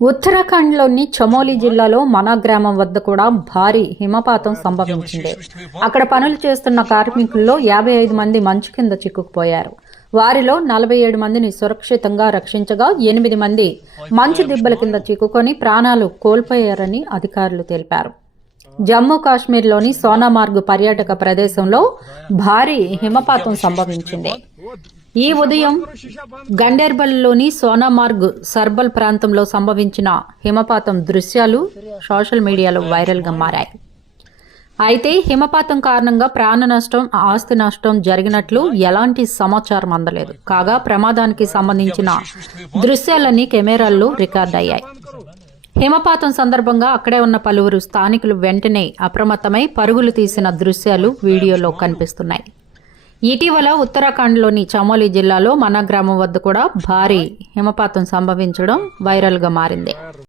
ఉత్తరాఖండ్లోని చమోలి జిల్లాలో మనా గ్రామం వద్ద కూడా భారీ హిమపాతం సంభవించింది. అక్కడ పనులు చేస్తున్న కార్మికుల్లో యాభై ఐదు మంది మంచు కింద చిక్కుకుపోయారు. వారిలో నలభై ఏడు మందిని సురక్షితంగా రక్షించగా ఎనిమిది మంది మంచు దిబ్బల కింద చిక్కుకొని ప్రాణాలు కోల్పోయారని అధికారులు తెలిపారు. జమ్మూ కాశ్మీర్లోని సోనామార్గ్ పర్యాటక ప్రదేశంలో భారీ హిమపాతం సంభవించింది. ఈ ఉదయం గండేర్బల్లోని సోనామార్గ్ సర్బల్ ప్రాంతంలో సంభవించిన హిమపాతం దృశ్యాలు సోషల్ మీడియాలో వైరల్గా మారాయి. అయితే హిమపాతం కారణంగా ప్రాణ నష్టం ఆస్తి నష్టం జరిగినట్లు ఎలాంటి సమాచారం అందలేదు. కాగా ప్రమాదానికి సంబంధించిన దృశ్యాలన్నీ కెమెరాల్లో రికార్డ్ అయ్యాయి హిమపాతం సందర్భంగా అక్కడే ఉన్న పలువురు స్థానికులు వెంటనే అప్రమత్తమై పరుగులు తీసిన దృశ్యాలు వీడియోలో కనిపిస్తున్నాయి. ఇటీవల ఉత్తరాఖండ్లోని చమోలి జిల్లాలో మన గ్రామం వద్ద కూడా భారీ హిమపాతం సంభవించడం వైరల్గా మారింది.